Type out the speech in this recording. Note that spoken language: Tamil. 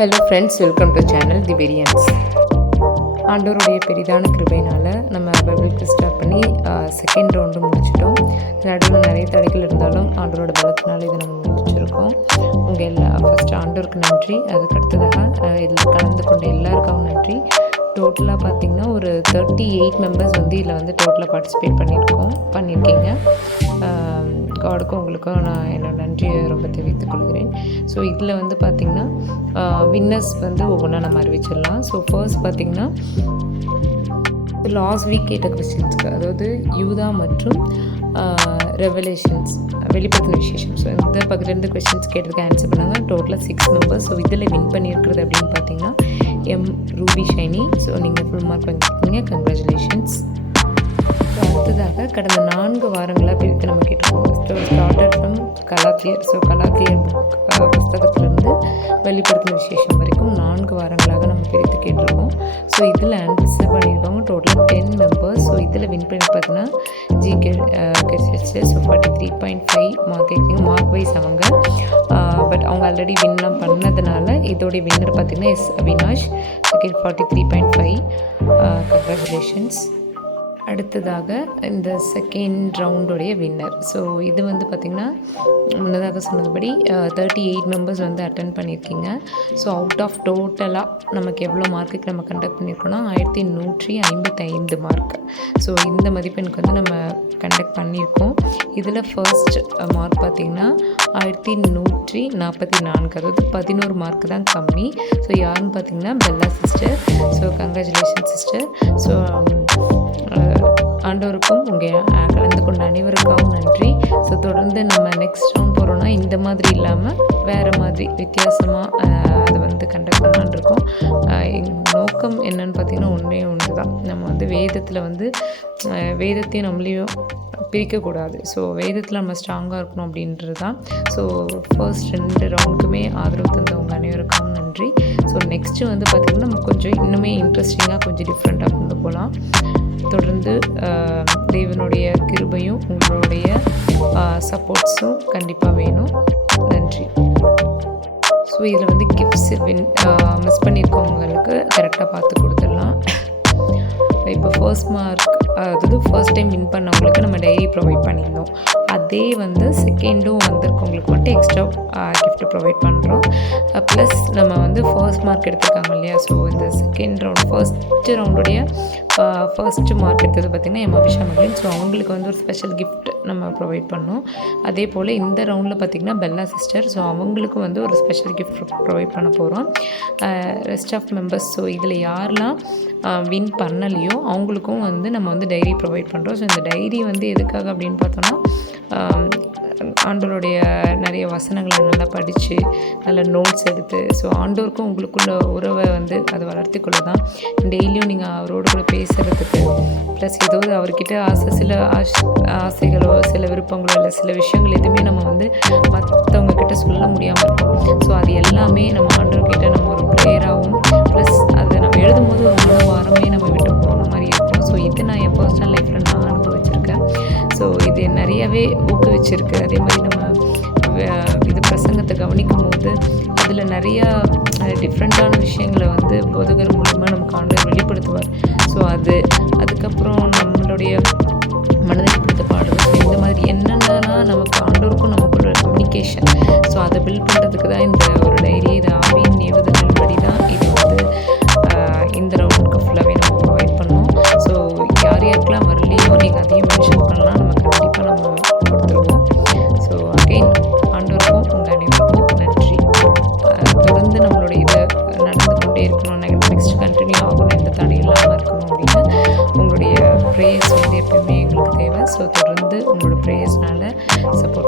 Hello friends, welcome to channel the Variance. ஆண்டவருடைய பெரிதான கிருபையினால் நம்ம பைபிளுக்கு ஸ்டார்ட் பண்ணி செகண்ட் ரவுண்டு முடிச்சிட்டோம். நடுவில் நிறைய தடைகள் இருந்தாலும் ஆண்டவரோட பலத்தினால இதை நம்ம முடிச்சிருக்கோம். உங்கள் ஃபஸ்ட்டு ஆண்டவருக்கு நன்றி. அதுக்கு அடுத்ததாக இதில் கலந்து கொண்ட எல்லாருக்காகவும் நன்றி. டோட்டலாக பார்த்திங்கன்னா ஒரு 38 மெம்பர்ஸ் இதில் டோட்டலாக பார்ட்டிசிபேட் பண்ணியிருக்கீங்க. காடுக்கும் உங்களுக்கும் நான் என்னோட நன்றியை ரொம்ப தெரிவித்துக் கொள்கிறேன். ஸோ இதில் பார்த்திங்கன்னா வின்னர்ஸ் ஒவ்வொன்றா நம்ம அறிவிச்சிடலாம். ஸோ ஃபர்ஸ்ட் பார்த்திங்கன்னா லாஸ்ட் வீக் கேட்ட கொஸ்டின்ஸ்க்கு, அதாவது யூதா மற்றும் ரெவலேஷன்ஸ் வெளிப்படுத்தின விசேஷம். ஸோ இந்த 12 கொஸ்டின்ஸ் கேட்டதுக்கு ஆன்சர் பண்ணாங்க. டோட்டலாக 6 மெம்பர்ஸ். ஸோ இதில் வின் பண்ணியிருக்கிறது அப்படின்னு பார்த்தீங்கன்னா ரூபி ஷைனி. ஸோ நீங்கள் ஃபுல் மார்க் வாங்கியிருக்கீங்க, கங்க்ராச்சுலேஷன்ஸ். ஸோ அடுத்ததாக கடந்த 4 வாரங்களாக பிரித்து நம்ம கேட்டிருக்கோம். ஸோ ஸ்டார்டட் ஃப்ரம் கலாத்தியர். ஸோ கலாத்தியர் புக் புஸ்தகத்திலேருந்து வெளிப்படுத்தின விசேஷம் வரைக்கும் 4 வாரங்களாக நம்ம பிரித்து கேட்டிருக்கோம். ஸோ இதில் ஆன்சர் பண்ணியிருக்கோங்க டோட்டலாக 10 மெம்பர்ஸ். ஸோ இதில் வின் பண்ணி பார்த்தீங்கன்னா கிடைச்சிருச்சு. ஸோ 43.5 மார்க் கேட்குங்க. மார்க் வைஸ் அவங்க பட் அவங்க ஆல்ரெடி வின்லாம் பண்ணதுனால இதோடைய வின்னர் பார்த்திங்கன்னா அவினாஷ். செகண்ட் 43.5. கங்க்ராச்சுலேஷன்ஸ். அடுத்ததாக இந்த செகண்ட் ரவுண்டோடைய வின்னர். ஸோ இது பார்த்திங்கன்னா முன்னதாக சொன்னபடி 38 மெம்பர்ஸ் அட்டன் பண்ணியிருக்கீங்க. ஸோ அவுட் ஆஃப் டோட்டலாக நமக்கு எவ்வளோ மார்க்குக்கு நம்ம கண்டக்ட் பண்ணியிருக்கோன்னா 1155 மார்க். ஸோ இந்த மதிப்பெண்ணுக்கு நம்ம கண்டக்ட் பண்ணியிருக்கோம். இதில் ஃபர்ஸ்ட் மார்க் பார்த்திங்கன்னா 1144, அதாவது 11 மார்க் தான் கம்மி. ஸோ யாருன்னு பார்த்திங்கன்னா Bella sister. So congratulation sister. So ஆண்டவருக்கும் உங்கள் கலந்து கொண்ட அனைவருக்காகவும் நன்றி. ஸோ தொடர்ந்து நம்ம நெக்ஸ்ட் ரவுண்ட் போகிறோன்னா இந்த மாதிரி இல்லாமல் வேறு மாதிரி வித்தியாசமாக அதை கண்டக்ட் பண்ணலான்னு இருக்கோம். எங்கள் நோக்கம் என்னன்னு பார்த்திங்கன்னா ஒன்று தான். நம்ம வேதத்தில் வேதத்தையும் நம்மளையும் பிரிக்கக்கூடாது. ஸோ வேதத்தில் நம்ம ஸ்ட்ராங்காக இருக்கணும் அப்படின்றது தான். ஸோ ஃபர்ஸ்ட் 2 ரவுண்டுக்குமே ஆதரவு தந்தவங்க அனைவருக்காகவும் நன்றி. ஸோ நெக்ஸ்ட்டு பார்த்திங்கன்னா நம்ம கொஞ்சம் இன்னுமே இன்ட்ரெஸ்டிங்காக கொஞ்சம் டிஃப்ரெண்ட்டாக கொண்டு போகலாம். தொடர்ந்து தேவனுடைய கிருபையும் உங்களுடைய சப்போர்ட்ஸும் கண்டிப்பாக வேணும். நன்றி. ஸோ இதில் கிஃப்ட்ஸ் மிஸ் பண்ணியிருக்கவங்களுக்கு கரெக்டாக பார்த்து கொடுத்துடலாம். இப்போ ஃபர்ஸ்ட் மார்க், அதாவது ஃபர்ஸ்ட் டைம் வின் பண்ணவங்களுக்கு நம்ம டைரி ப்ரொவைட் பண்ணியிருந்தோம். அதே செகண்டும் வந்திருக்கவங்களுக்கு மட்டும் எக்ஸ்ட்ரா கிஃப்ட் ப்ரொவைட் பண்ணுறோம். ப்ளஸ் நம்ம ஃபர்ஸ்ட் மார்க் எடுத்திருக்காங்க இல்லையா. ஸோ இந்த செகண்ட் ரவுண்ட் ஃபர்ஸ்ட் ரவுண்டுடைய ஃபர்ஸ்ட் மார்க் எடுத்தது பார்த்திங்கன்னா அபிஷா மகளின். ஸோ அவங்களுக்கு ஒரு ஸ்பெஷல் கிஃப்ட் நம்ம ப்ரொவைட் பண்ணோம். அதே போல் இந்த ரவுண்டில் பார்த்திங்கன்னா பெல்லா சிஸ்டர். ஸோ அவங்களுக்கும் ஒரு ஸ்பெஷல் கிஃப்ட் ப்ரொவைட் பண்ண போகிறோம். ரெஸ்ட் ஆஃப் மெம்பர்ஸ், ஸோ இதில் யாரெல்லாம் வின் பண்ணலையோ அவங்களுக்கும் நம்ம டைரி ப்ரொவைட் பண்ணுறோம். ஸோ இந்த டைரி எதுக்காக அப்படின்னு பார்த்தோன்னா ஆண்டவருடைய நிறைய வசனங்களை நல்லா படித்து நல்ல நோட்ஸ் எடுத்து, ஸோ ஆண்டவருக்கும் உங்களுக்குள்ள உறவை அதை வளர்த்திக்கொள்ள தான். டெய்லியும் நீங்கள் அவரோட கூட பேசுகிறதுக்கு, ப்ளஸ் ஏதோ அவர்கிட்ட சில ஆசைகளோ சில விருப்பங்களோ இல்லை சில விஷயங்கள் எதுவுமே நம்ம மற்றவங்க கிட்ட சொல்ல முடியாமல் இருக்கும். ஸோ அது எல்லாமே நம்ம ஆண்டவர்கிட்ட நம்ம ஒரு ப்ரேயராகவும், ப்ளஸ் அதை நம்ம எழுதும்போது ஒரு 3 வாரமே நம்ம விட்டு போன மாதிரி இருக்கும். ஸோ இது நான் என் பர்சனல் லைஃப்பில் நான் அனுபவிச்சிருக்கேன். ஸோ இது நிறையவே ஊக்குவிச்சிருக்கு. அதே மாதிரி நம்ம இது பிரசங்கத்தை கவனிக்கும் போது அதில் நிறையா டிஃப்ரெண்ட்டான விஷயங்களை போதகர் மூலமாக நமக்கு ஆண்டவர் வெளிப்படுத்துவார். ஸோ அதுக்கப்புறம் நம்மளுடைய மனதை பிடித்த பாடுறது, ஸோ இந்த மாதிரி என்னென்னலாம் நமக்கு ஆண்டோருக்கும் நமக்குள்ள கம்யூனிகேஷன், ஸோ அதை பில்ட் பண்ணுறதுக்கு தான் இந்த ஒரு டைரி. இது ஆவியின் ஏவுதலின் படி தான் இது இந்த ரவுண்டுக்கு ஃபுல்லாகவே நம்ம ப்ரொவைட் பண்ணோம். ஸோ யாருக்கெல்லாம் வரலையோ நீங்கள் அதையும் மென்ஷன் பண்ணலாம், நம்ம கண்டிப்பாக நம்ம கொடுத்துருவோம். ஸோ அகெயின் ஆண்டோருக்கும் உங்கள் அனைவருக்கும் நன்றி. தொடர்ந்து நம்மளுடைய இதை நடந்து கொண்டே இருக்கணும். நெக்ஸ்ட் கண்டினியூ ஆகணும், எந்த தடை இல்லாமல் இருக்கணும் அப்படின்னு உங்களுடைய ப்ரேயர்ஸ் எப்பயுமே எங்களுக்கு தேவை. ஸோ தொடர்ந்து உங்களோட ப்ரேயர்ஸ்னால் சப்போர்ட்